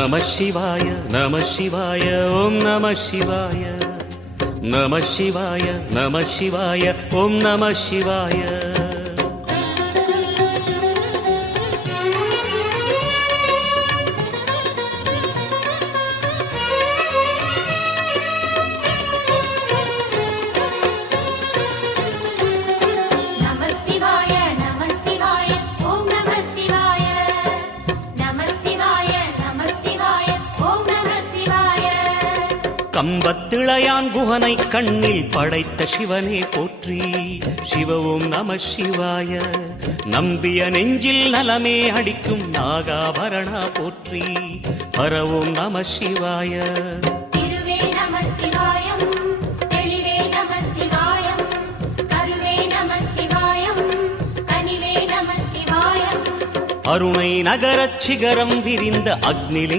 நம சிவாய நம சிவாய ஓம் நம சிவாய நம சிவாய நம சிவாய ஓம் நம சிவாய கம்பத்திளையான் குகனை கண்ணில் படைத்த சிவனே போற்றி சிவ ஓம் நம சிவாய நம்பிய நெஞ்சில் நலமே அடிக்கும் நாகாபரணா போற்றி ஹர ஓம் நம சிவாய திருவே நம சிவாயம் தெளிவே நம சிவாயம் கருவே நம சிவாயம் கனிவே நம சிவாயம் அருணை நகரச் சிகரம் விரிந்த அக்னிலிங்க